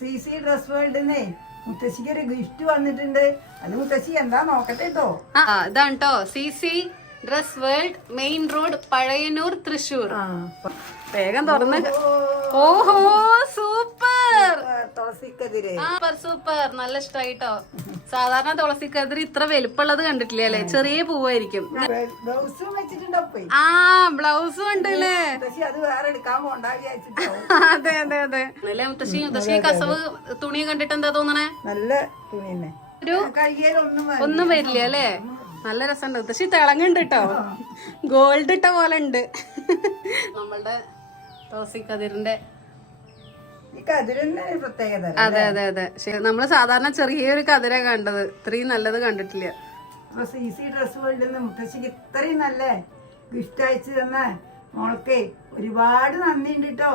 CC dress വേൾഡിന്നേ മുത്തശ്ശിക്ക് ഒരു gift വന്നിട്ടുണ്ട്. അത് മുത്തശ്ശി എന്താ നോക്കട്ടെ കേട്ടോ. ഇതാണ് കേട്ടോ, CC dress world, main road, Pazhayannur, Thrissur. വേഗം തുറന്ന്. ഓഹോ സൂപ്പർ, തുളസിക്കതിര്. സൂപ്പർ, നല്ല ഇഷ്ടായിട്ടോ. സാധാരണ തുളസിക്കതിര് ഇത്ര വലുപ്പമുള്ളത് കണ്ടിട്ടില്ലേ അല്ലേ? ചെറിയ പൂവായിരിക്കും. ബ്ലൗസും വെച്ചിട്ടുണ്ടോ? ബ്ലൗസും ഉണ്ടല്ലേ? അത് വേറെ എടുക്കാൻ പോണ്ട വിചാരിച്ചിട്ടോ. അതെ അതെ അതെ അല്ലേ മുത്തശ്ശി? മുത്തശ്ശി കസവ് തുണി കണ്ടിട്ട് എന്താ തോന്നണേ? നല്ല തുണി തന്നെ. ഒരു ഒന്നും വരില്ല അല്ലേ? നല്ല രസമുണ്ട്. മുത്തശ്ശി തിളങ്ങുണ്ട് കേട്ടോ, ഗോൾഡ് ഇട്ട പോലെ ഉണ്ട്. നമ്മളുടെ തുളസിക്കതിരിന്റെ പ്രത്യേകത. അതെ അതെ അതെ, നമ്മള് സാധാരണ ചെറിയൊരു കതിര കണ്ടത്, ഇത്രയും നല്ലത് കണ്ടിട്ടില്ല. CC ഡ്രസ് വേൾഡിൽ നിന്ന് മുത്തശ്ശിക്ക് ഇത്രയും നല്ല ഗിഫ്റ്റ് അയച്ചു തന്ന മോൾക്ക് ഒരുപാട് നന്ദിയുണ്ട് കേട്ടോ.